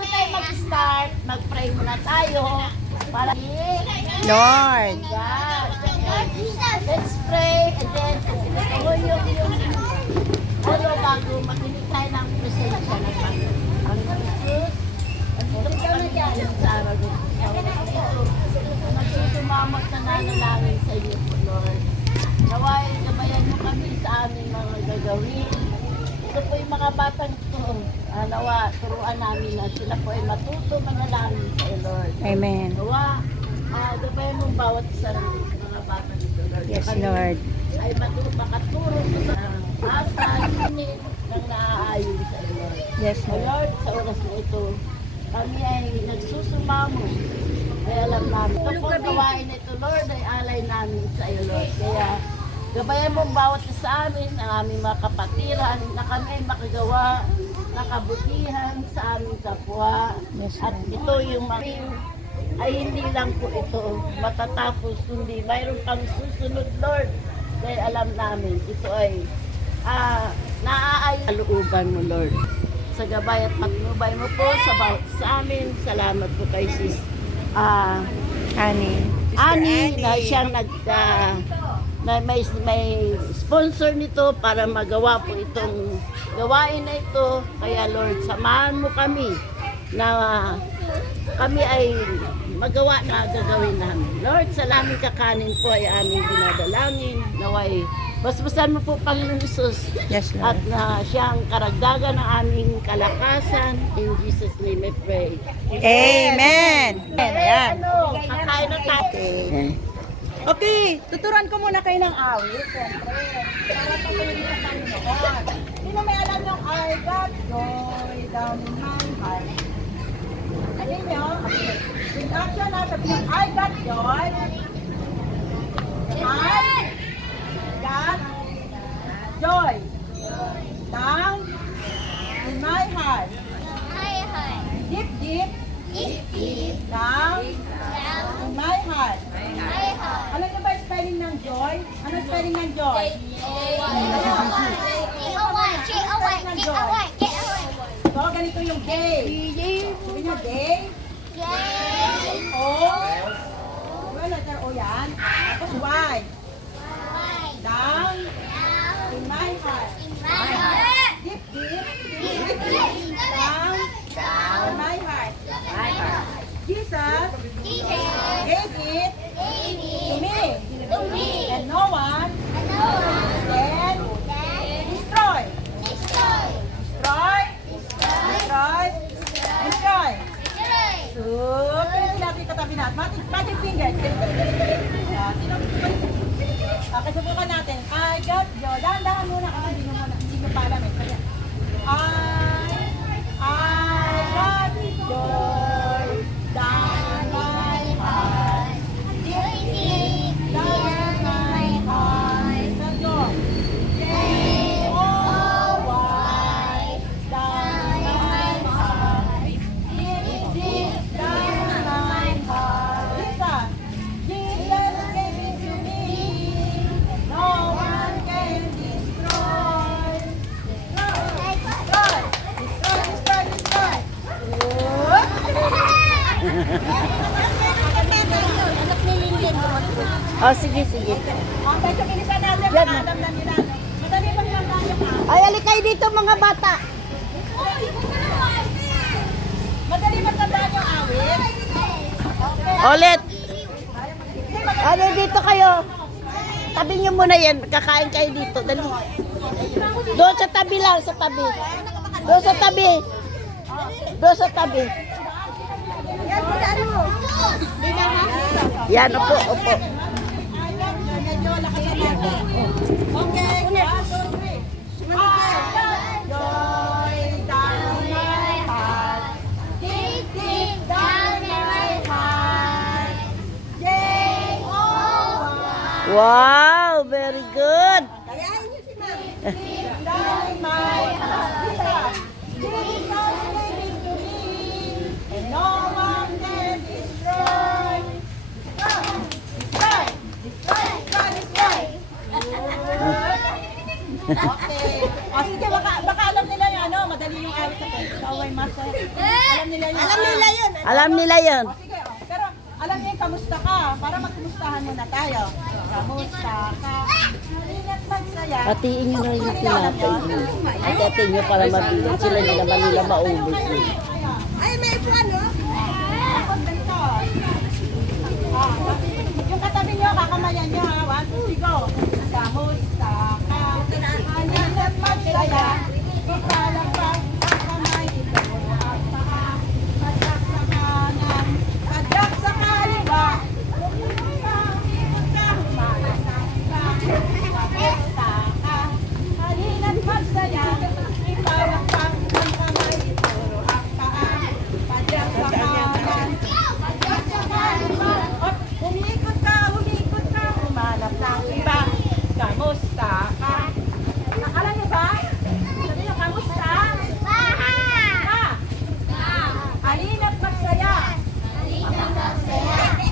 bago tayo mag-start, mag-pray muna tayo. Para Lord. God. Let's pray and then yung bago makinig tayo ng presensya ng Panginoon Jesus. Andito po kami ngayon sa araw nito. Nagsusumamot na nanalangin sa iyo po, Lord. Naway, gabayan mo kami sa aming mga gagawin. Ito po yung mga batang ito. Nawa, turuan namin na sila po ay matuto manalangin sa iyo, Lord. Amen. Nawa, gabayan mo bawat isa ng mga batang ito, Lord. Yes, Kami Lord. ay makaturo ko sa asal, init, ng naaayon sa iyo, Lord. Yes, O Lord. Lord, sa oras na ito, kami ay nagsusumamo. Kaya alam namin, ito pong gawain na ito, Lord, ay alay namin sa iyo, Lord. Kaya gabayan mo bawat isa sa amin, ang aming mga kapatiran, na kami ay makagawa ng kabutihan sa aming kapwa. Yes, At Lord. ito yung ay hindi lang po ito matatapos, kundi mayroon pang susunod, Lord. Kaya alam namin, ito ay naaayon sa looban mo, Lord. Sa gabay at patnubay mo po sa amin. Salamat po kay Sis Ani. Ani na siyang na may sponsor nito para magawa po itong gawain na ito. Kaya Lord, samahan mo kami na kami ay magawa na gagawin namin. Lord, sa aming kakanin po ay aming dinadalangin. Naway, basbasan mo po, Panginoon Jesus. Yes, At Lord. na siyang karagdagan ng aming kalakasan. In Jesus' name I pray. Amen. Ayan. Kakain na tayo. Okay. Okay, tuturuan ko muna kayo ng awit. Siyempre, para patuloy sa Panginoon. Sino may alam yung I got joy down in my heart? Alin nyo? In action na, sabi nyo, I got joy. I got joy down in my heart. Deep, deep down in my heart. Alam niyo ba yung spelling ng joy? Ano yung spelling ng joy? So, ganito yung day. Sabi niyo, day. O. Well, letter O yan. Tapos Y. Down in my heart. Deep, deep. Down in my heart. Jesus gave it to me. And no one can destroy. Destroy. So, pwede natin katabi natin. Magic finger. Okay, subukan natin. I got joy. Dahan-dahan muna kasi hindi mo pa alam eh. Kaya, I got joy down my heart. Deep down my heart. Let's go. J-O-Y down my heart. Deep down my heart. Jesus gave it to me. No one can destroy. Destroy. Oh, sige. Medyo bilisan natin, Yan. alam na nila. Madali bang tandaan yung awit? Ay, alikay dito mga bata. Madali bang tandaan yung awit? Ulit. Ano, dito kayo. Tabi niyo muna yan. Kakain kayo dito. Dali. Doon sa tabi lang, sa tabi. Doon sa tabi. Yan, opo. Medyo lakas ang natin. Okay, 1, 2, 3. Joy down my heart. Deep down my heart. J-O-Y. Wow, very good. Kayahin niyo si Ma'am. Deep down my heart. Jesus gave it to me. And no one can destroy. Destroy. Okay. O sige, baka alam nila yung madali yung awit sa pwede. So, may mas Alam nila yun. Alam nila yun. Alam nila yun. O sige, o. Pero alam niyo yung kamusta ka. Para magkumustahan muna tayo. Kamusta ka? Ingat magsaya. Hatiin nyo na yung tinapay nyo. Hatiin nyo para mabigat sila, hindi naman nila maubos. Ay, may plan, no? Ako, ganito. Ah, yung katabi nyo, kakamayan nyo, ha? 1, 2, 3, go. Kamusta ka? Ingat magsaya. Ipalapag ang kamay. Ito ang paa. Padyak sa kanan. Padyak sa kaliwa. Umikot ka, humalas ng iba. Kamusta ka? Ingat magsaya. Ipalapag ang kamay. Ito ang paa. Padyak sa kanan. Padyak sa kaliwa. Umikot ka, humanap ng iba. Kamusta ka? Alam niyo ba? Sabi niyo, kamusta? Alinat magsaya.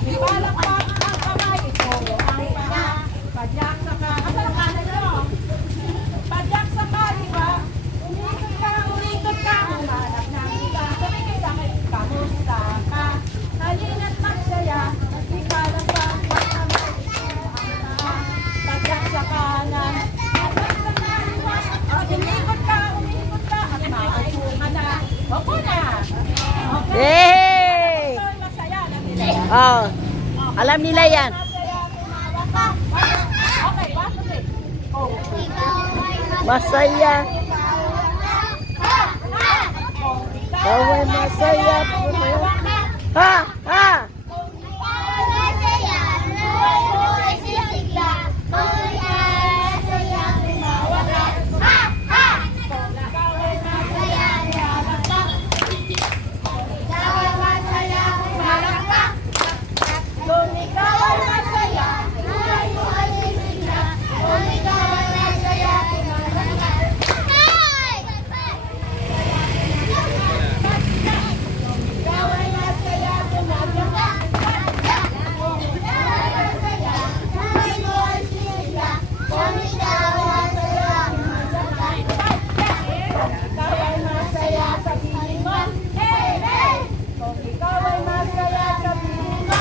Ipalakpak ang kamay. Ito ang paa. Padyak sa kanan. Asa ang kanan niyo? Padyak sa kaliwa. Umikot ka, humanap ng iba. Sabi kayo sa akin, kamusta ka? Alinat magsaya. Ipalakpak ang kamay. Ito ang paa. Padyak sa kanan. Padyak sa kaliwa. Umikot ka, at maaupo ka na. Opo na. Okay. Yay! Ito ay masaya, alam nila yan. Oh, alam nila yan. Okay, bakit eh? Oh. Masaya. Kaway masaya. Ha! Ha! Kung ikaw ay masaya, buhay mo ay sisigla. Kung ikaw ay masaya, ikaw ay masaya, tumaganda. Kung ikaw ay masaya, buhay mo ay sisigla. Kung ikaw ay masaya, ikaw ay masaya, sabihin mo, hey, hey! Kung ikaw ay masaya, sabihin mo,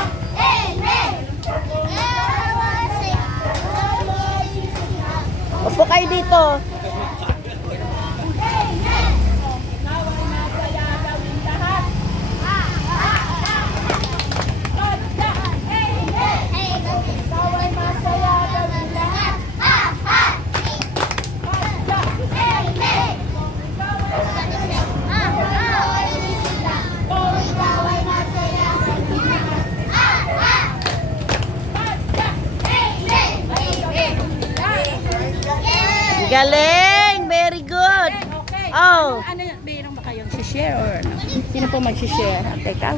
Upo kayo dito. Galing! Very good! Okay. Oh. Ano yan? Mayroon ba kayong share or ano? Sino po mag-share? Teka.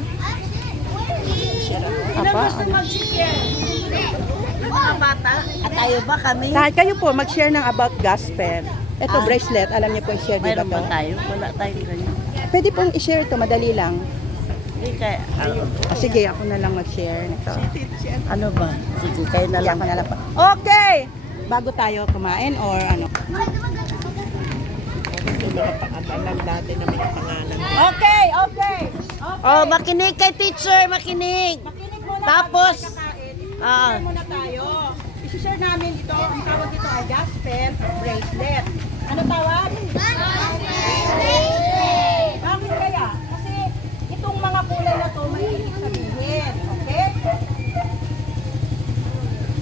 Sino Apa? gusto mag-share? Mga bata? At tayo ba kami? Kayo po mag-share ng about gospel. Ito Ah. bracelet, alam niyo po i-share dito Mayroon ba to? tayo? Wala tayong ganyan. Pwede pong i-share ito, madali lang. Hindi kaya, ayun. Sige, ako na lang mag-share nito. Ano ba? Sige, kayo na lang. Ako na lang po. Okay! Bago tayo kumain or ano? Okay, okay. Oh, makinig kay teacher, makinig. Makinig muna Tapos, bago tayo kakain. ah. I-share muna tayo. I-share namin ito. Ang tawag dito ay gospel bracelet. Ano tawag? Bakit kaya? Kasi itong mga kulay na to may ibig sabihin. Okay?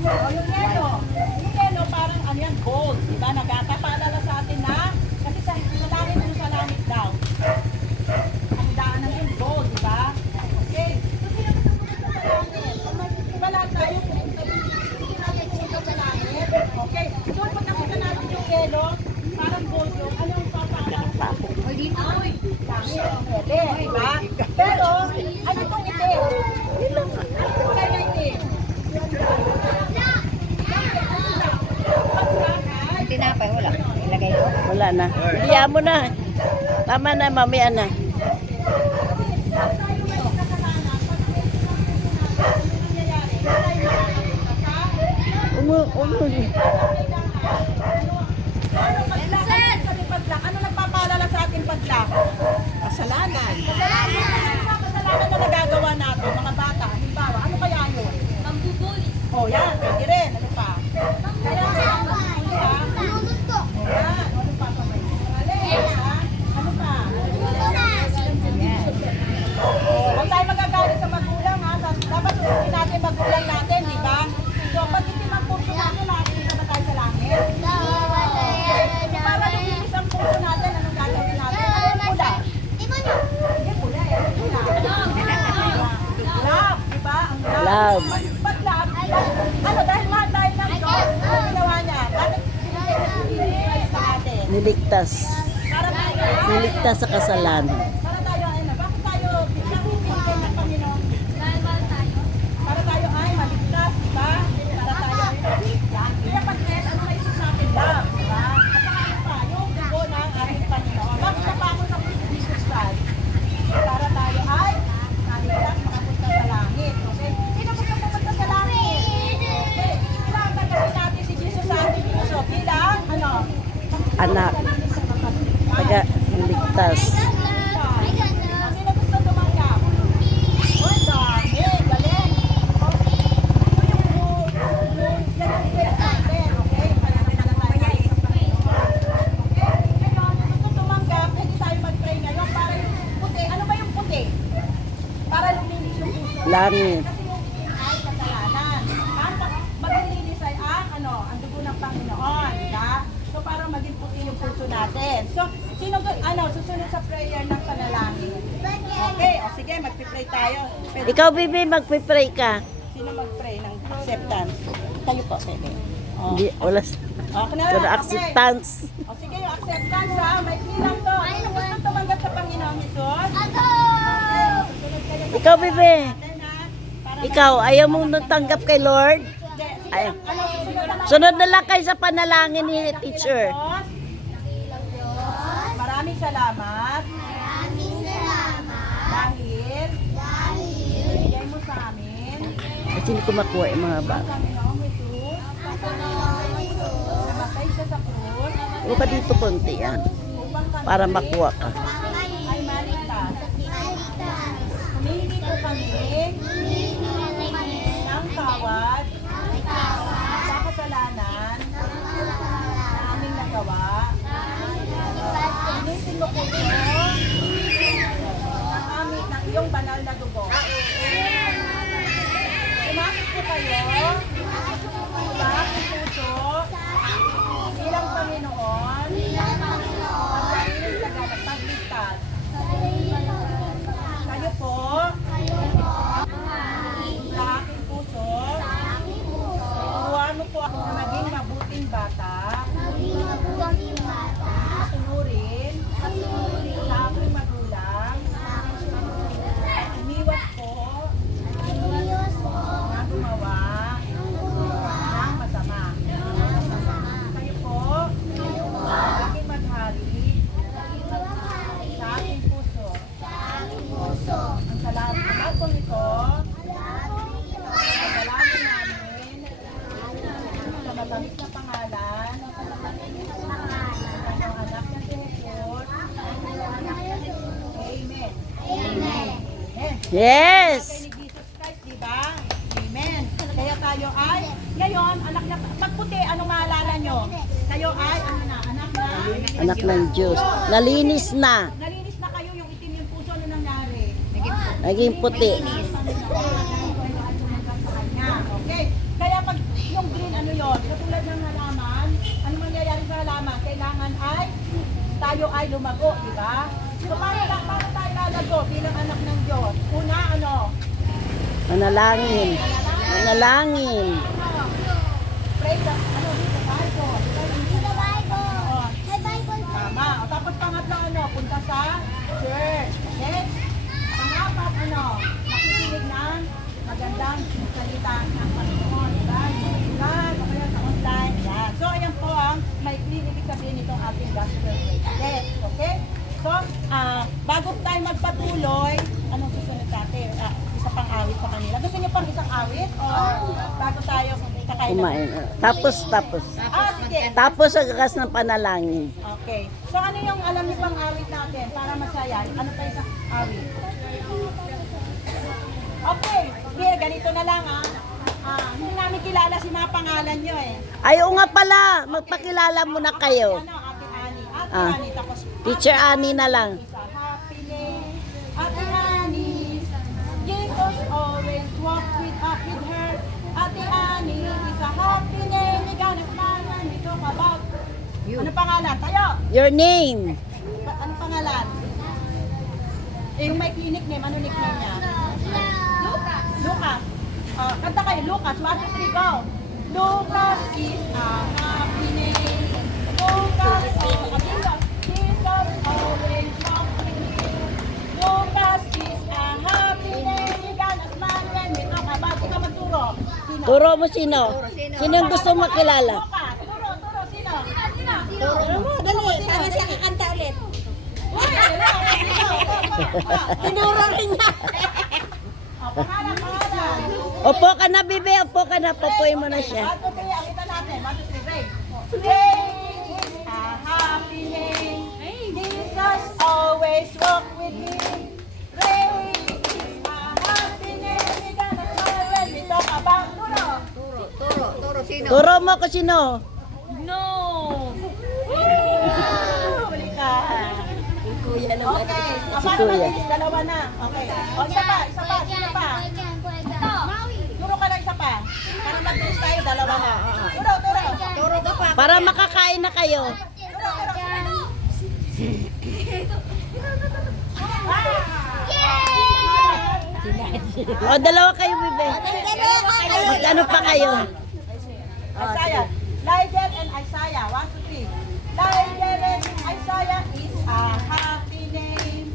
O yung yellow. Yung yellow parang ano yan, gold. Diba? Nagkakapaalala sa atin na kasi sa langit mo sa langit daw. Ang daanan yung gold, diba? Okay. Diba lahat tayo pupunta sa langit? Okay. So pag nakita natin yung yellow, parang gold yung ano yung papaalala sa atin? Langit. Pwede, diba? Pero, ano itong itim? Kulay na itim. Tinapay, wala. Ilagay ko. Wala na. Bigyan mo na. Tama na, mamaya na. Ano nagpapaalala sa ating padlak? Kasalanan. Kasalanan na nagagawa natin, mga bata. Halimbawa, ano kaya yun? Oh, yan. Pwede rin. Ano pa? Kaya, ano pa? Yan. Ano pa pa may? Ano pa? Oh, huwag tayo magagalit sa magulang, ha? Dapat susundin natin magulang natin, di ba? So, pag hindi man puso natin, nakikita ba tayo sa langit? Para luminis ang puso natin, anong gagawin natin? Anong pula? Hindi pula eh. Pula. Love, di ba? Ang Love. Pag love, ano, dahil mahal tayo ng Diyos, ano ginawa niya? Bakit sinigay sa atin? Niligtas. Para tayo, Niligtas sa kasalanan. para tayo, ano, bakit tayo biglang pinigay ng Panginoon? Para tayo ay maligtas, di ba? Para tayo ay maligtas. Kaya pag-test, ano na isip natin? Love, di ba? At saka ano pa, yung dugo ng ating Panginoon. Bakit na pa ako sa Jesus Christ? Para tayo ay maligtas, makapunta sa langit. Okay? Sino gusto pupunta sa langit? Okay. Kailangan tanggapin natin si Jesus sa ating puso bilang, ano? Anak. Taga niligtas. Sino gusto tumanggap? Oh, dami. Galing. Ito yung rule. Yan ang prayer natin. Okay? Panalangin na tayo sa Panginoon. Okay? Ngayon, yung gusto tumanggap, pwede tayo mag-pray ngayon para yung puti. Ano ba yung puti? Para luminis yung puso. Langit. Kasi yung puti ay kasalanan. Ang maglilinis ay ang dugo ng Panginoon. Diba? So, para maging puti yung puso natin. So, susunod sa prayer ng panalangin. Okay, o sige, magpipray tayo. Pwede, Ikaw, Bibi, magpipray ka. sino mag-pray ng acceptance? Tayo po, pwede. O, Hindi, wala. okay na, Wala okay. acceptance. O sige, yung acceptance ha, may bilang to. Sino gusto tumanggap sa Panginoon Jesus? Okay, susunod kayo sa Ikaw, Bibi. natin, ha? Para Ikaw, ayaw mong natanggap kay Lord? Hindi, sige, Ayaw. susunod na lang. Sunod na lang kayo sa panalangin ni teacher. Maraming salamat. Dahil binigay mo sa amin Kasi hindi ko makuha yung mga bata. Panginoong Jesus. Namatay siya sa krus Huwag ka dito konti yan. upang kami Para makuha ka. ay maligtas. Humihingi po kami ng tawad sa kasalanan na aming nagawa. Inisin mo po ito ang aming ng iyong banal na dugo. Sumapit po kayo sa aking puso bilang Panginoon at sarili tagapagligtas. Kayo po sa aking puso, turuan mo po ako na maging mabuting bata, masunurin sa aking magulang, umiwas po na gumawa ng masama. Kayo po, aking maghari sa aking puso. Ang salamat po nito, ang dalangin namin, sa matamis na pangalan, ng anak na si Jesus. Amen. Amen. Yes! Kay ni Jesus Christ, di ba? Amen. Kaya tayo ay, ngayon, anak na, pagputi, anong maalala nyo? Kayo ay, ano na, anak na? Anak ng Diyos. Nalinis na. Nalinis na kayo, yung itim yung puso, ano nangyari? Naging puti. Okay. Kaya pag yung green, ano yun? Katulad ng halaman, ano mangyayari sa halaman? Kailangan ay tayo ay lumago, di ba? So paano tayo lalago bilang anak ng Diyos? Una, ano? Manalangin. Manalangin. Pray the, ano, read the Bible. Oo. Tama. O, tapos pangatlo, ano? Punta sa church. Okay? Pangapat, ano? Makikinig ng magandang salita ng Panginoon. Diba? Sa o kaya sa online. Yan. So, ayan po ang may ibig sabihin nitong ating gospel praise. Okay? So, bago tayo magpatuloy, anong susunod natin? Isa pang awit sa kanila. Gusto niyo pang isang awit? O bago tayo Kakain na. Kumain. Tapos. Sige. Tapos ang gagas ng panalangin. Okay. So ano yung alam niyo pang awit natin para masaya? Ano pa isang awit? Okay. Sige, ganito na lang hindi namin kilala si mga pangalan niyo eh. Ay, oo nga pala. Magpakilala muna kayo. Ano, Ate Annie. Ate Ah. Annie, tapos Teacher Annie na lang. isa, happiness. Ate Annie, Jesus always walk with her. Ate Annie is a happy name. Ikaw na pangalan, we talk about. Ano pangalan? Tayo! Your name. Ano pangalan? Yung may clinic name, ano nickname niya? Lucas. Lucas. Kanta kayo, Lucas. 1, 2, 3, go. Lucas is a happy name. Lucas, Jesus always walk with me. Lucas is a happy name. Ikaw na smile when we talk about. Ikaw magturo. Sino? Turo mo sino? Sino ang gusto makilala? Lucas. Turo, sino? Turo mo, dali. Para siya kakanta ulit. Tinuro rin niya. Pangalan. Upo ka na, Bibi. Upo ka na. Pupuin mo na siya. 1, 2, 3, akita natin. 1, 2, 3, Ray. Ray is a happy name. Jesus always walk with me. Ray is a happy name. We gonna smile when we talk about Turo. Sino? Turo mo ko sino. Huli ka. Kuya Okay. Si Paano Kuya. mabilis? Dalawa na. Okay. O, isa pa. Sino pa? Turo ka lang isa pa. Para mabilis tayo, dalawa na. Turo. Turo ka pa. Para makakain na kayo. O, dalawa kayo, Bibi. Mag-ano pa kayo? Isaiah. Nigel and Isaiah. 1, 2, 3. Nigel and Isaiah is a happy name.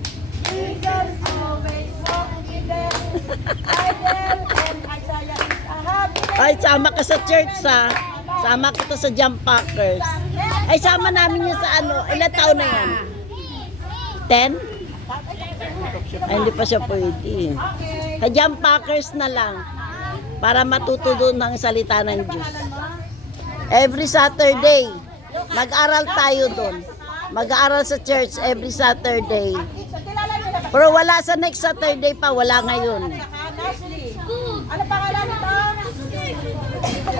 Jesus always walk with them. Nigel and Isaiah is a happy name. Ay, sama ka sa church, ha? Sama kita sa Jump Packers. Ay, sama namin yun sa ano. Ilan taon na yan? 10? Ay, hindi pa siya pwede. Okay. Sa Jump Packers na lang. Para matuto doon ng salita ng Diyos. Every Saturday, mag-aral tayo doon. Mag-aaral sa church every Saturday. So, kilala niyo na ba? Pero wala sa next Saturday pa, wala ngayon. Nasli. Ano pangalan nito? Ano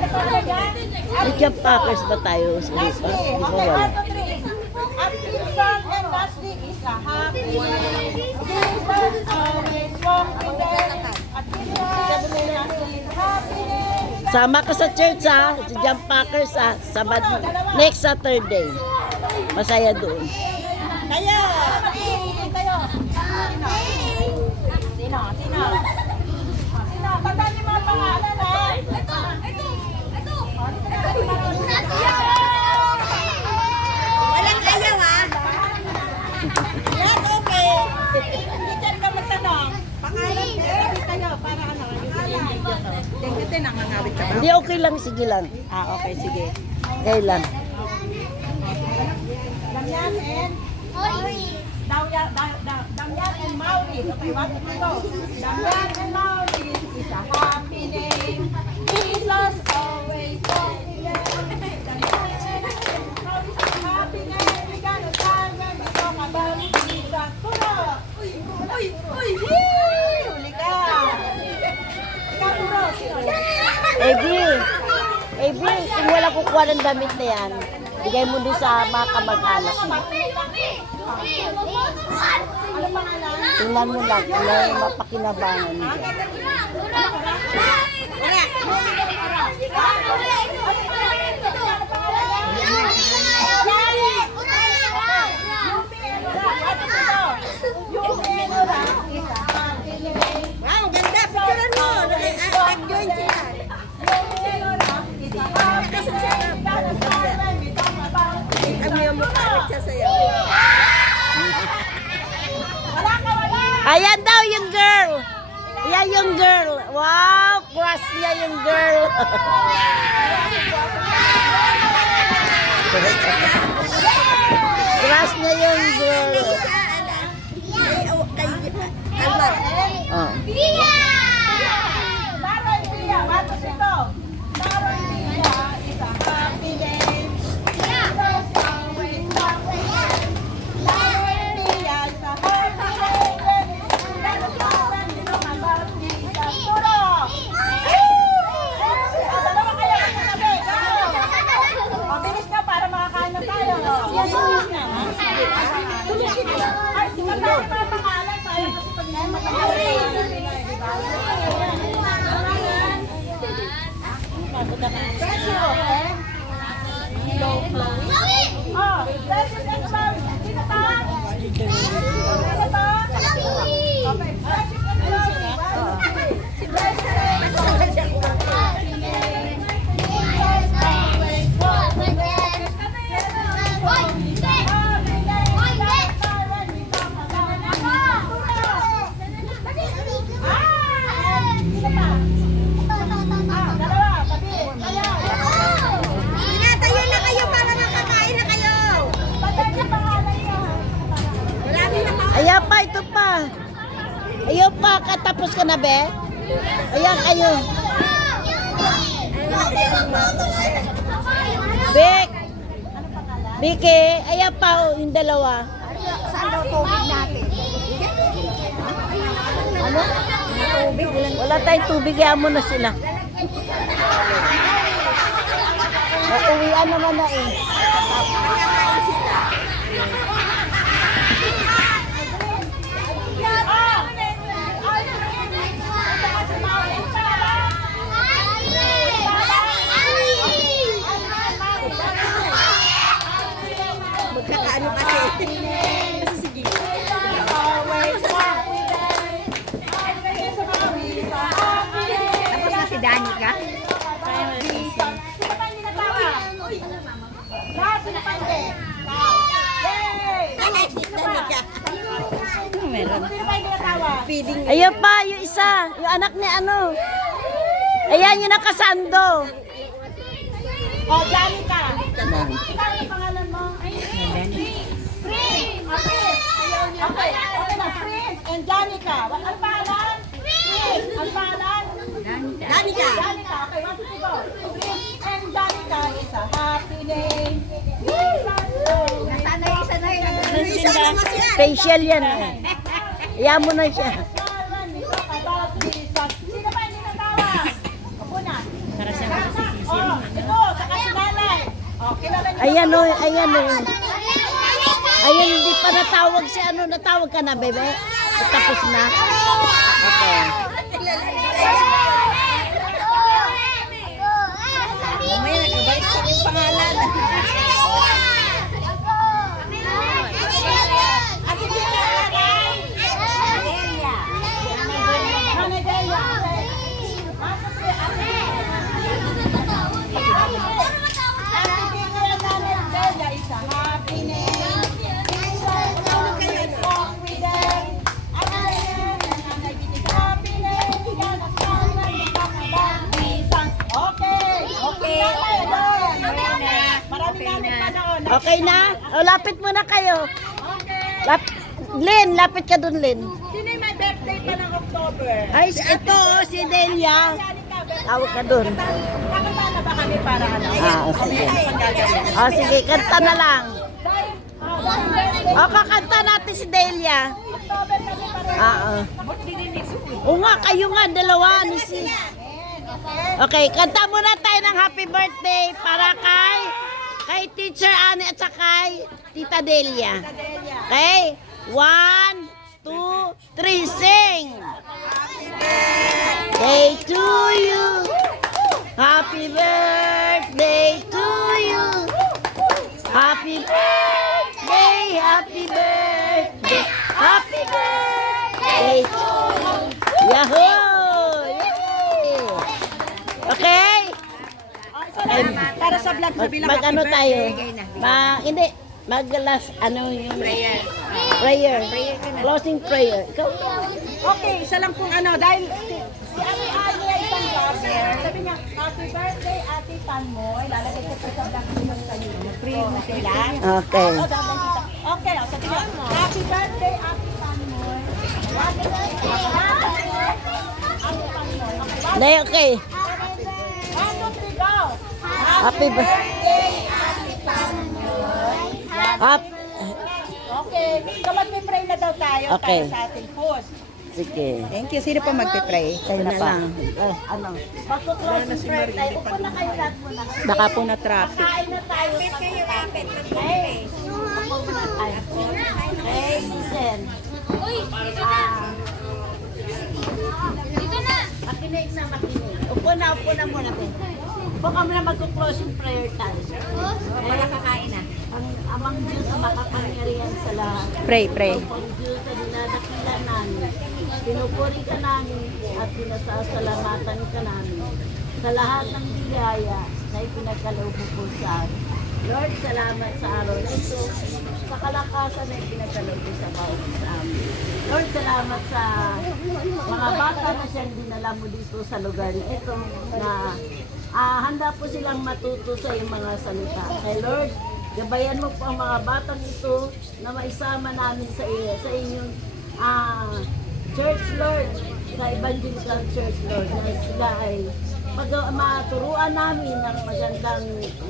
pangalan niya? May Jump Packers ba tayo? Sa Nasli. Lipas? Di ba Okay, wala? 1, 2, 3. Atkinson and Nasli is a happy name. Jesus always walk with them. Atkinson and Nasli is a happy name. Sama ka sa church, ha? Sa Jump Packers, ha? Next Saturday. Masaya doon. Kayo! Kayo! Sino? Tandaan niyo mga pangalan, ha? Walang ayaw ha. Yan, okay. Teacher ka magtanong. Pangalan, sabi kayo para ano? Pangalan. Kasi nangangawit ka ba? Hindi, okay lang. Sige lang. Okay, sige. Okay lang. Damian and Damian and Maurice. Okay, what to go? Damian and Maurice is a happy name. Jesus always walking there. Damian and Maurice is a happy name. We gotta stand when we talk about Jesus. Turo! Uy! Huli ka! Ikaw, Turo. AB, kung wala kukuha ng damit na yan, bigay mo doon sa mga kamag-anak mo. Ano pangalan? Tingnan mo lang kung may mapakinabangan mo. Wow, ganda. Picturean mo. Nag-join sila. Kami yung mukha nagsasayaw. Ayan daw yung girl! Ayan yung girl! Wow! Crush niya yung girl! Crush niya yung girl! Alvar. Oh. Maroy Pia, wato sito. Maroy Ayaw pa, katapos ka na, be? Ayan kayo. Bek! Bike, ayan pa, oh, yung dalawa. Saan daw tubig natin? Ano? Wala tayong tubig, yan mo na sila. Uwian naman na eh. Magkakaano kasi. Kasi sige. Tapos na si Danica. Danica. Meron. Feeding. Ayan pa, yung isa. Yung anak ni ano. Ayan, yung nakasando. O, Danica. Ikaw ang pangalan mo? Prince. Okay na, Prince and Danica. Ang pangalan? Prince. Ang pangalan? Danica. Danica. Okay, 1, 2, 3, go. Prince and Danica is a happy name. Sanay. Isa naman siya. Facial yan. Ayan mo na siya. Sino ba hindi natawa? Ako na. Para siya ito, saka si nanay. O, kilala niyo. Ayan o, ayan o. Ayan, hindi pa natawag si ano. Natawag ka na, bebe? Tapos na? Okay. May nagabalik ko yung pangalan. Nanay Delia. Okay na? O, lapit muna kayo. Lynn, lapit ka dun, Lynn. Sino yung may birthday pa ng October? Ay, ito, si Delia. Tawag ka dun. Kakanta na ba kami para ano? Sige. Sige, kanta na lang. Kakanta natin si Delia. October kami para Oo nga, kayo nga, dalawa ni sis. Okay, kanta muna tayo ng happy birthday para kay Teacher Annie at saka kay Tita Delia. Okay? 1, 2, 3, sing! Day to you. Happy birthday to you. Happy birthday, happy birthday, happy birthday to you. Yahoo! Yay! Okay? para sa vlog sa bilang Mag ano tayo? Hindi. Mag-last, ano yung prayer. Closing prayer. Ikaw? Okay, isa lang pong ano, dahil si Ate Ani ay isang vlogger. Sabi niya, happy birthday, Ate Tanmoy. Lalagay ko po sa vlog ko sa YouTube. Pray mo sila. Okay. Okay, sabi niya, happy birthday, Ate Tanmoy. Happy birthday, Ate Tanmoy. Nay, okay. 1, 2, 3, go! Happy birthday. Ate Tanmoy. Okay, so magpipray na daw tayo Okay. para sa ating host. Sige. Thank you. Sino pa magpipray? Tayo na lang. Ano? Magpo-closing prayer tayo. Upo na kayo lahat muna. Baka po na traffic. Kain na tayo. Okay. Upo muna tayo. Okay, listen. Makinig na makinig. Upo na muna. Upo ka muna magpo-closing prayer tayo. Wala kakain na. Ang amang Diyos na makapangyarihan sa lahat. Pray. Ang Diyos na dinadakila namin, pinupuri ka namin at pinasasalamatan ka namin sa lahat ng biyaya na ipinagkaloob mo sa amin. Lord, salamat sa araw na ito, sa kalakasan na ipinagkaloob mo sa bawat sa amin. Lord, salamat sa mga bata na siyang dinala mo dito sa lugar na ito na handa po silang matuto sa iyong mga salita. Kay Lord, gabayan mo po ang mga batang ito na maisama namin sa inyong church, Lord, sa Evangelical Church, Lord, na sila ay maturuan namin ng magandang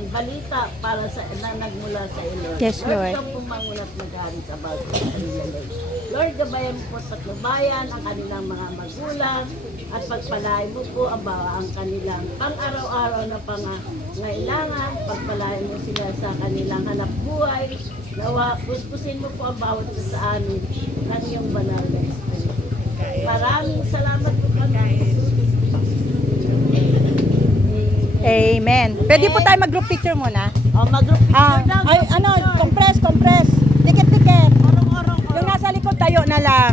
balita para sa na nagmula sa iyo, Lord. Yes, Lord. Lord, kang pumangulat mag-aris about sa kanila, Lord. Lord, gabayan mo po sa bayan ang kanilang mga magulang at pagpalain mo po ang kanilang pang-araw-araw na pangangailangan. Pagpalain mo sila sa kanilang hanap buhay. Nawa, puspusin mo po ang bawat isa sa amin ng iyong banal na Espiritu. Maraming salamat po kami. Amen. Pwede po tayo mag-group picture muna. O, mag-group picture daw. Ay, ano, compress. Dikit. Yung nasa likod, tayo na lang.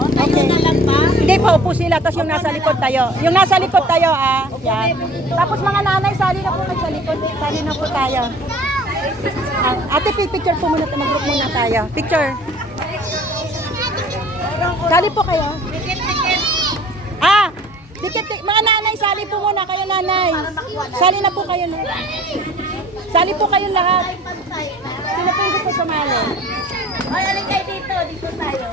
O, tayo na lang ba? Hindi po, upo sila. Tapos yung nasa likod tayo. Yung nasa likod tayo, Yan. Tapos mga nanay, sali na po kayo sa likod. Sali na po tayo. Ate, picture po muna. Mag-group muna tayo. Picture. Sali po kayo. Dikit. Mga nanay, sali po muna kayo, nanay. Sali na po kayo. Sali po kayo lahat. Sino po yung gusto sumali? Ay, alin kayo dito. Dito tayo.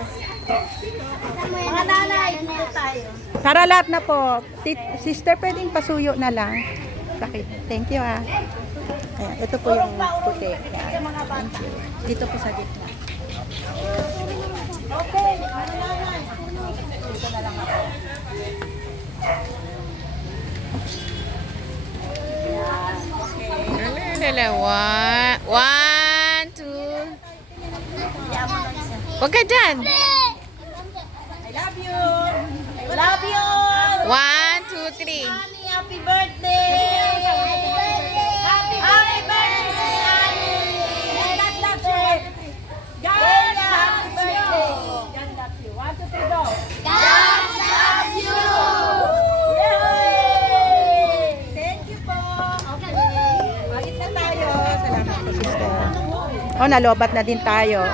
Mga nanay, dito tayo. Para lahat na po. Sister, pwedeng pasuyo na lang. Sakit. Thank you, Ayan, ito po yung puti. Thank you. Dito po sa gitna. Okay, mga nanay. Dito na lang ako. One, two. Huwag ka dyan. I love you. I love you. 1, 2, 3. Annie, happy birthday. Happy birthday. Happy birthday, Sis Annie. And God loves you. God loves you. God loves you. 1, 2, 3, go. God loves you. Yay! Thank you po. Okay. Balik na tayo. Salamat po, sister. Nalobat na din tayo.